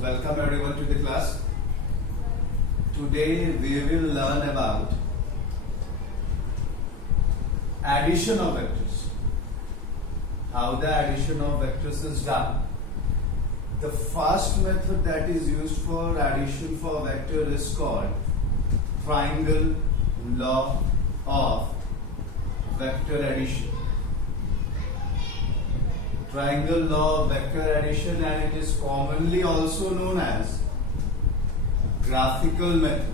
welcome everyone to the class. Today we will learn about addition of vectors. How the addition of vectors is done. The first method that is used for addition for vector is called triangle law of vector addition. Triangle law of vector addition, and it is commonly also known as graphical method.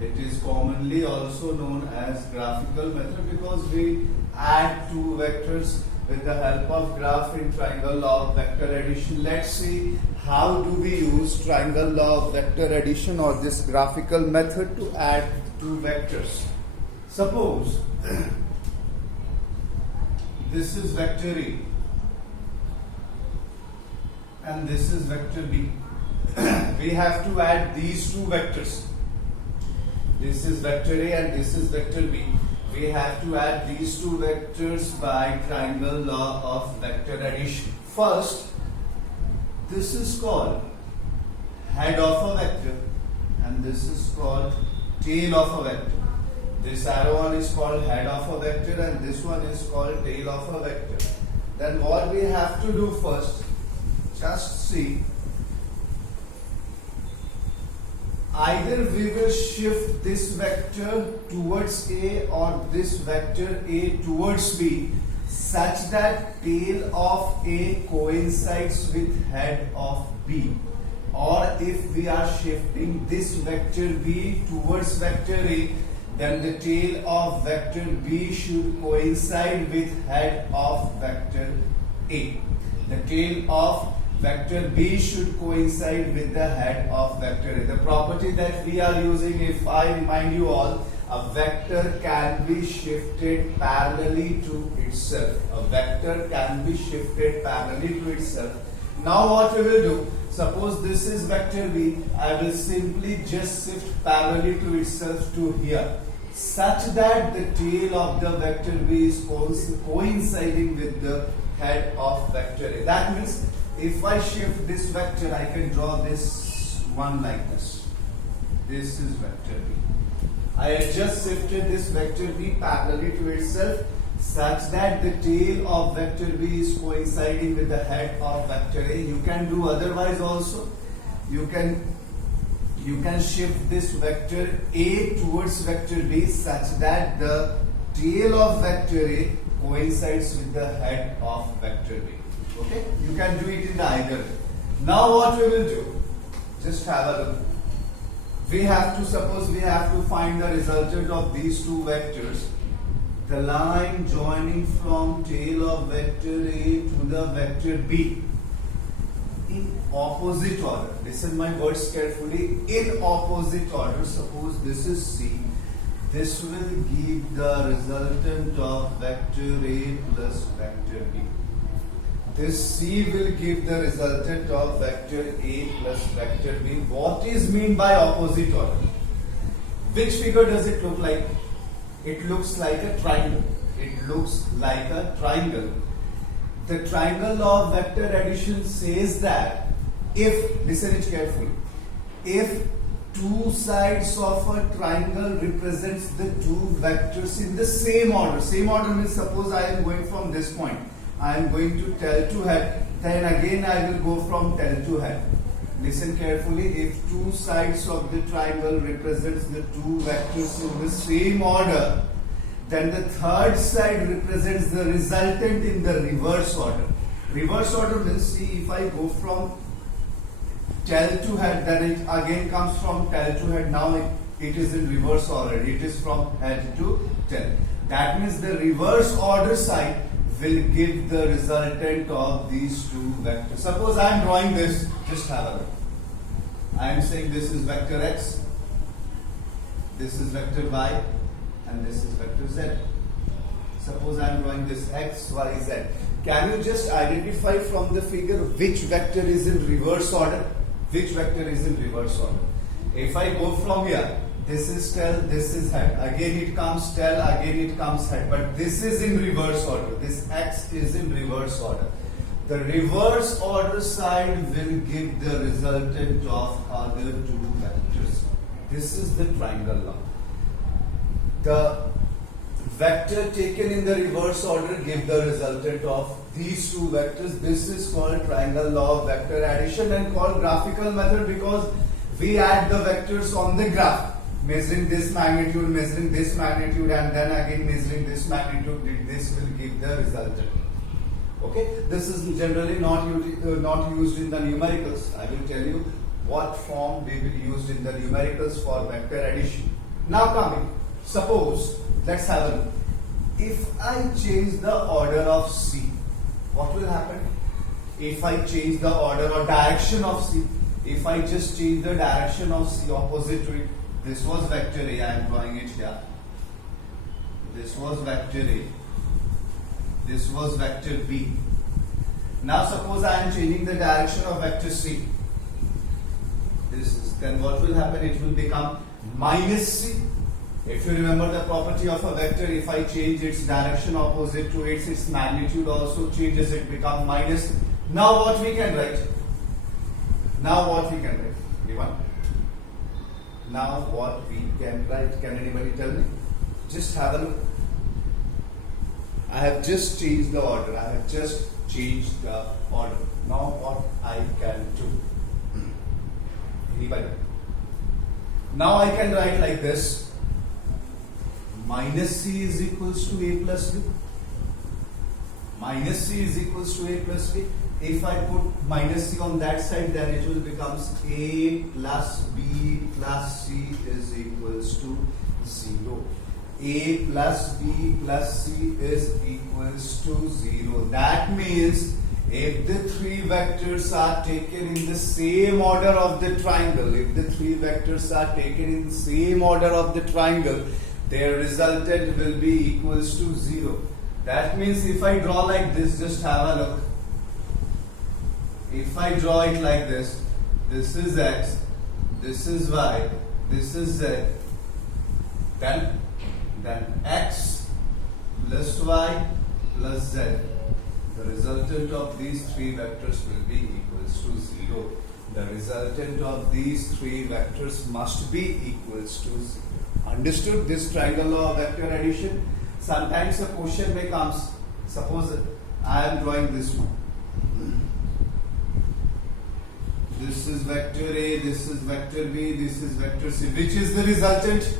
It is commonly also known as graphical method because we add two vectors with the help of graph in triangle law of vector addition. Let's see how do we use triangle law of vector addition or this graphical method to add two vectors. Suppose this is vector A and this is vector B. We have to add these two vectors. This is vector A and this is vector B. We have to add these two vectors by triangle law of vector addition. First, this is called head of a vector and this is called tail of a vector. This arrow one is called head of a vector and this one is called tail of a vector. Then what we have to do first, just see, either we will shift this vector towards A or this vector A towards B such that tail of A coincides with head of B, or if we are shifting this vector B towards vector A, then the tail of vector B should coincide with head of vector A. The tail of vector B should coincide with the head of vector A. The property that we are using, if I remind you all, a vector can be shifted parallelly to itself. A vector can be shifted parallelly to itself. Now what we will do, suppose this is vector B, I will simply just shift parallelly to itself to here, such that the tail of the vector B is coinciding with the head of vector A. That means if I shift this vector, I can draw this one like this. This is vector B. I have just shifted this vector B parallelly to itself such that the tail of vector B is coinciding with the head of vector A. You can do otherwise also. You can shift this vector A towards vector B such that the tail of vector A coincides with the head of vector B. Okay, you can do it in either. Now what we will do, just have a look. We have to find the resultant of these two vectors. The line joining from tail of vector A to the vector B in opposite order. Listen my words carefully. In opposite order. Suppose this is C. This will give the resultant of vector A plus vector B. This C will give the resultant of vector A plus vector B. What is meant by opposite order? Which figure does it look like? It looks like a triangle. It looks like a triangle. The triangle law of vector addition says that if, listen it carefully, if two sides of a triangle represents the two vectors in the same order. Same order means suppose I am going from this point. I am going to tail to head, then again I will go from tail to head. Listen carefully, if two sides of the triangle represents the two vectors in the same order, then the third side represents the resultant in the reverse order. Reverse order means, see, if I go from tail to head, then it again comes from tail to head. Now it is in reverse order. It is from head to tail. That means the reverse order side will give the resultant of these two vectors. Suppose I am drawing this, just have a look. I am saying this is vector x, this is vector y, and this is vector z. Suppose I am drawing this x, y, z. Can you just identify from the figure which vector is in reverse order? Which vector is in reverse order? If I go from here, this is tail, this is head. Again it comes tail, again it comes head. But this is in reverse order. This x is in reverse order. the reverse order side will give the resultant of other two vectors. This is the triangle law. The vector taken in the reverse order give the resultant of these two vectors. This is called triangle law of vector addition and called graphical method because we add the vectors on the graph, measuring this magnitude, and then again measuring this magnitude. This will give the resultant. Okay, this is generally not used in the numericals. I will tell you what form we will use in the numericals for vector addition. Now coming, suppose, let's have a look. If I change the order of C, what will happen? If I change the order or direction of C, if I just change the direction of C opposite to it, this was vector A, I am drawing it here. This was vector A. This was vector B. Now suppose I am changing the direction of vector C. Then what will happen? It will become minus C. If you remember the property of a vector, if I change its direction opposite to its magnitude also changes, it becomes minus. Now what we can write? Anyone? Now what we can write? Can anybody tell me? Just have a look. I have just changed the order. Now what I can do? Anybody? Now I can write like this. Minus C is equals to A plus B. Minus C is equals to A plus B. If I put minus C on that side, then it will become A plus B plus C is equals to 0. A plus B plus C is equals to 0. That means if the three vectors are taken in the same order of the triangle, their resultant will be equals to 0. That means if I draw like this, just have a look. If I draw it like this, this is X, this is Y, this is Z, then X plus Y plus Z. The resultant of these three vectors will be equals to 0. The resultant of these three vectors must be equals to 0. Understood this triangle law of vector addition? Sometimes a question may come. Suppose I am drawing this one. This is vector A, this is vector B, this is vector C. Which is the resultant?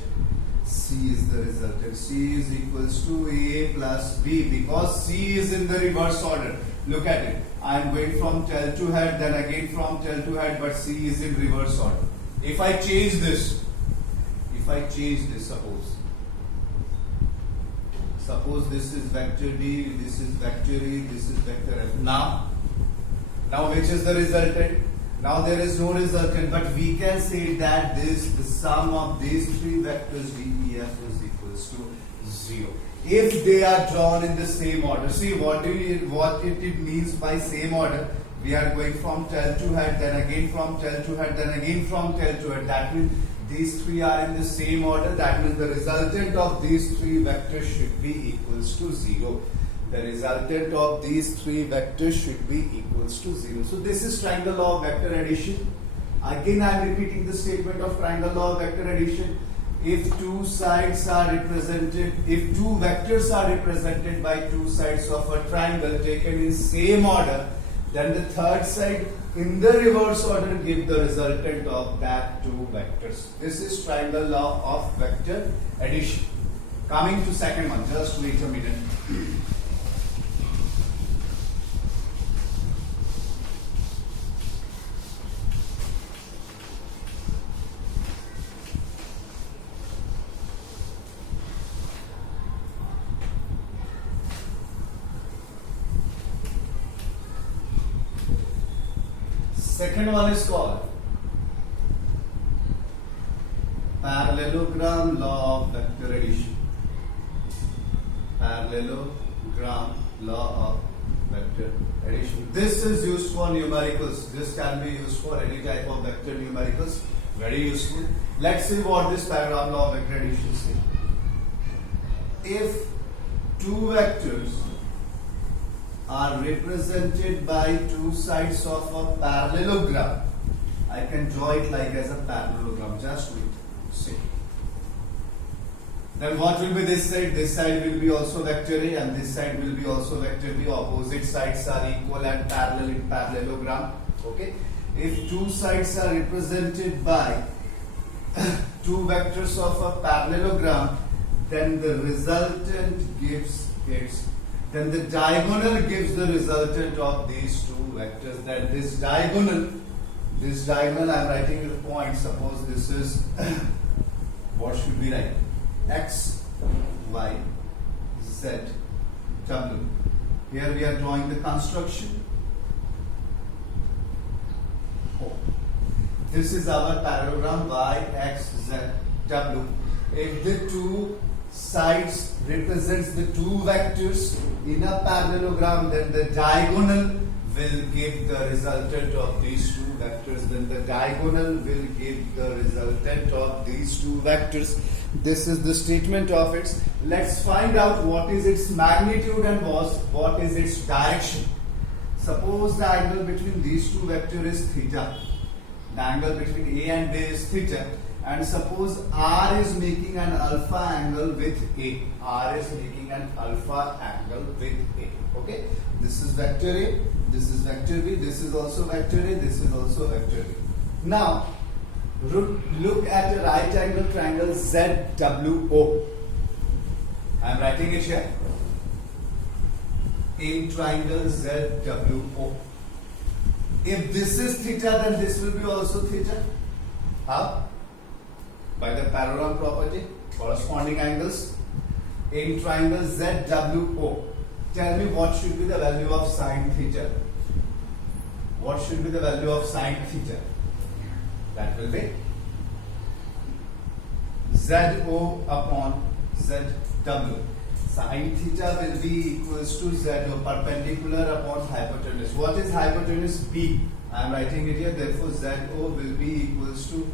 C is the resultant. C is equals to A plus B because C is in the reverse order. Look at it. I am going from tail to head, then again from tail to head, but C is in reverse order. If I change this, suppose this is vector D, this is vector E, this is vector F. Now which is the resultant? Now there is no resultant, but we can say that the sum of these three vectors D, E, F is equals to 0. If they are drawn in the same order. See what it means by same order. We are going from tail to head, then again from tail to head, then again from tail to head. That means these three are in the same order. That means the resultant of these three vectors should be equals to 0. The resultant of these three vectors should be equals to 0. So this is triangle law of vector addition. Again I am repeating the statement of triangle law of vector addition. If two vectors are represented by two sides of a triangle taken in same order, then the third side in the reverse order give the resultant of that two vectors. This is triangle law of vector addition. Coming to second one, just wait a minute. Second one is called parallelogram law of vector addition. Parallelogram law of vector addition. This is used for numericals. This can be used for any type of vector numericals. Very useful. Let's see what this parallelogram law of vector addition says. If two vectors are represented by two sides of a parallelogram. I can draw it like as a parallelogram. Just wait. See. Then what will be this side? This side will be also vector A and this side will be also vector B. Opposite sides are equal and parallel in parallelogram. Okay. If two sides are represented by two vectors of a parallelogram, then the resultant gives its, then the diagonal gives the resultant of these two vectors. Then this diagonal I am writing the point. Suppose this is what should we write? X, Y, Z, W. Here we are drawing the construction. Oh. This is our parallelogram Y, X, Z, W. If the two sides represents the two vectors in a parallelogram, then the diagonal will give the resultant of these two vectors. Then the diagonal will give the resultant of these two vectors. This is the statement of it. Let's find out what is its magnitude and what is its direction. Suppose the angle between these two vectors is theta. The angle between A and B is theta. And suppose R is making an alpha angle with A. R is making an alpha angle with A. Okay? This is vector A. This is vector B. This is also vector A. This is also vector B. Now, look at a right angle triangle ZWO. I am writing it here. In triangle ZWO. If this is theta, then this will be also theta. How? By the parallelogram property, corresponding angles. In triangle ZWO. Tell me what should be the value of sine theta. What should be the value of sine theta? That will be ZO upon ZW. Sine theta will be equals to ZO, perpendicular upon hypotenuse. What is hypotenuse? B. I am writing it here. Therefore, ZO will be equals to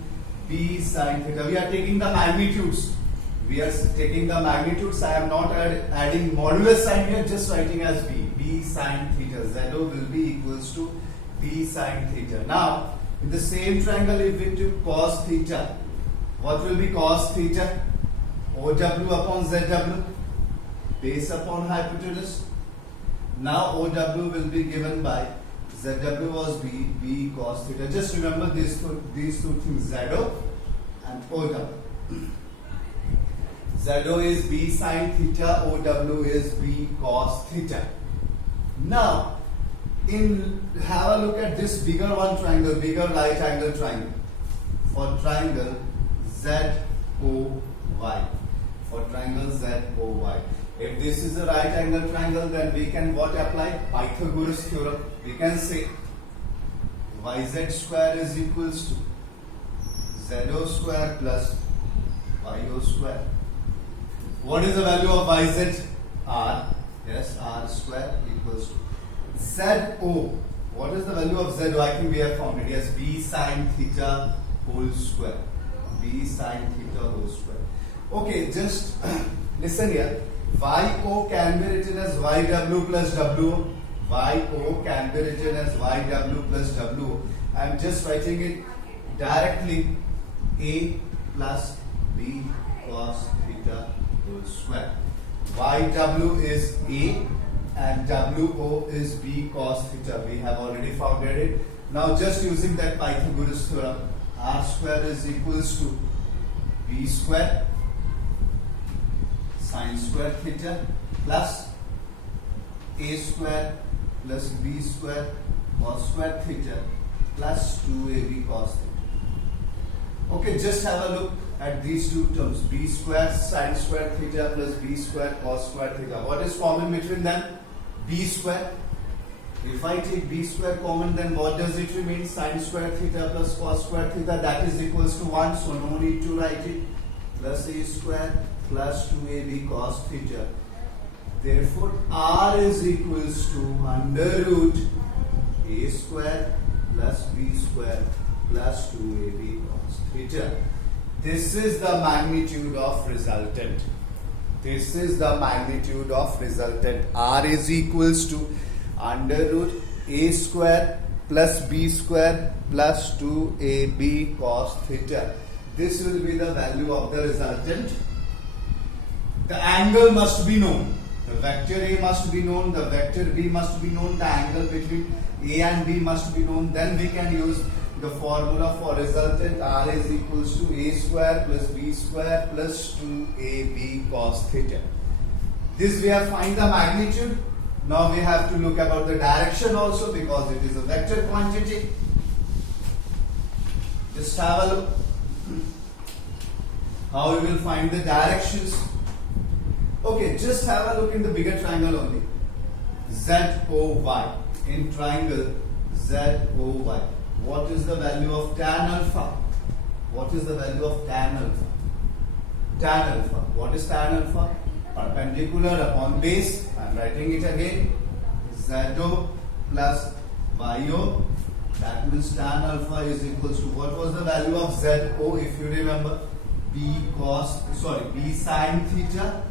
B sine theta. We are taking the magnitudes. We are taking the magnitudes. I am not adding modulus sign here, just writing as B. B sine theta. ZO will be equals to B sine theta. Now, in the same triangle, if we took cos theta, what will be cos theta? OW upon ZW, base upon hypotenuse. Now OW will be given by ZW was B cos theta. Just remember these two things, ZO and OW. ZO is B sine theta, OW is B cos theta. Now, have a look at this bigger one triangle, bigger right angle triangle. For triangle ZOY. For triangle ZOY. If this is a right angle triangle, then we can what apply? Pythagoras theorem. We can say YZ square is equals to ZO square plus YO square. What is the value of YZ? R. Yes, R square equals to ZO. What is the value of ZO? I think we have found it. Yes, B sine theta whole square. B sine theta whole square. Okay, just listen here. YO can be written as YW plus WO. YO can be written as YW plus WO. I am just writing it directly. A plus B cos theta whole square. YW is A and WO is B cos theta. We have already found it. Now just using that Pythagoras theorem, R square is equals to B square sine square theta plus A square plus B square cos square theta plus 2AB cos theta. Okay, just have a look at these two terms, B square sine square theta plus B square cos square theta. What is common between them? B square. If I take B square common, then what does it remain? Sine square theta plus cos square theta, that is equals to 1, so no need to write it. Plus A square plus 2AB cos theta. Therefore, R is equals to under root A square plus B square plus 2AB cos theta. This is the magnitude of resultant. This is the magnitude of resultant. R is equals to under root a square plus b square plus 2ab cos theta. This will be the value of the resultant. The angle must be known. The vector A must be known, the vector B must be known, the angle between A and B must be known. Then we can use the formula for resultant. R is equals to A square plus B square plus 2AB cos theta. This we have find the magnitude. Now we have to look about the direction also, because it is a vector quantity. Just have a look how we will find the directions. Okay, just have a look in the bigger triangle only. ZOY. In triangle ZOY. What is the value of tan alpha? What is the value of tan alpha? Tan alpha. What is tan alpha? Perpendicular upon base. I am writing it again. ZO plus YO. That means tan alpha is equals to, what was the value of ZO if you remember? B sin theta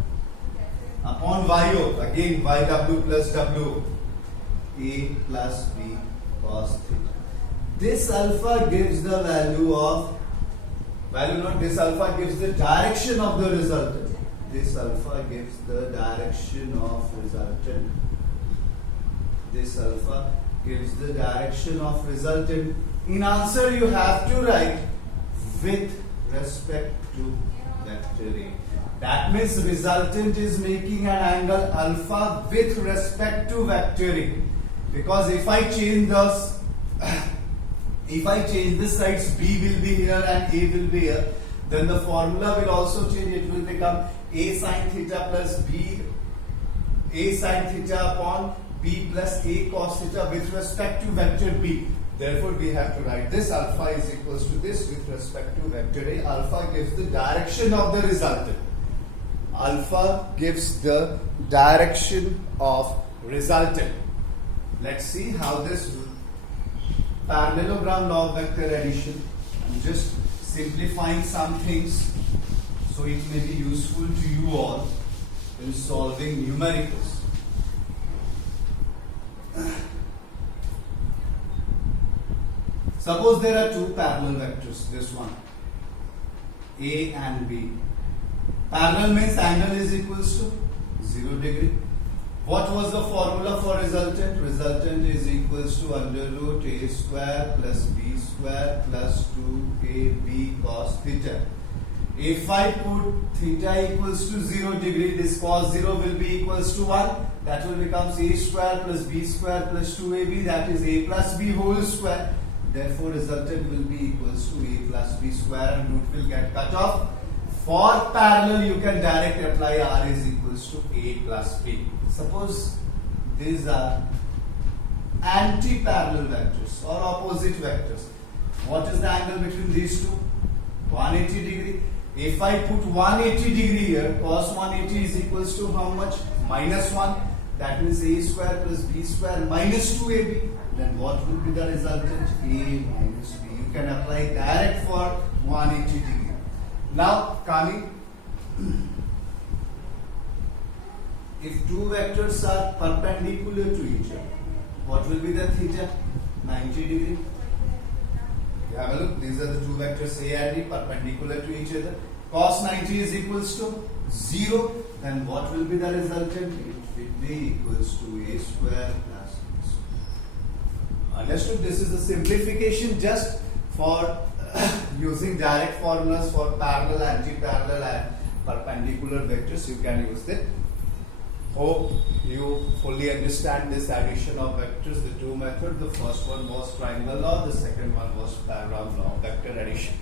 upon YO, again YW plus W, A plus B cos theta. This alpha gives the value of, this alpha gives the direction of the resultant. This alpha gives the direction of resultant. This alpha gives the direction of resultant. In answer you have to write with respect to vector A. That means resultant is making an angle alpha with respect to vector A. Because if I change this, if I change this sides, B will be here and A will be here, then the formula will also change. It will become A sin theta plus B, A sin theta upon B plus A cos theta with respect to vector B. Therefore, we have to write this alpha is equals to this with respect to vector A. Alpha gives the direction of the resultant. Alpha gives the direction of resultant. Let's see how this parallelogram law of vector addition. I'm just simplifying some things so it may be useful to you all in solving numericals. Suppose there are two parallel vectors, this one, A and B. Parallel means angle is equals to 0 degree. What was the formula for resultant? Resultant is equals to under root A square plus B square plus 2AB cos theta. If I put theta equals to 0 degree, this cos 0 will be equals to 1. That will become A square plus B square plus 2AB, that is A plus B whole square. Therefore, resultant will be equals to A plus B square and root will get cut off. For parallel, you can directly apply R is equals to A plus B. Suppose these are anti-parallel vectors or opposite vectors. What is the angle between these two? 180 degree. If I put 180 degree here, cos 180 is equals to how much? Minus 1. That means A square plus B square minus 2AB. Then what will be the resultant? A minus B. You can apply direct for 180 degree. Now coming, if two vectors are perpendicular to each other, what will be the theta? 90 degree. You have a look, these are the two vectors A and B perpendicular to each other. Cos 90 is equals to 0. Then what will be the resultant? It will be equals to A square plus B square. Understood? This is a simplification just for using direct formulas for parallel, anti-parallel and perpendicular vectors. You can use it. Hope you fully understand this addition of vectors, the two methods. The first one was triangle law, the second one was parallel law, vector addition.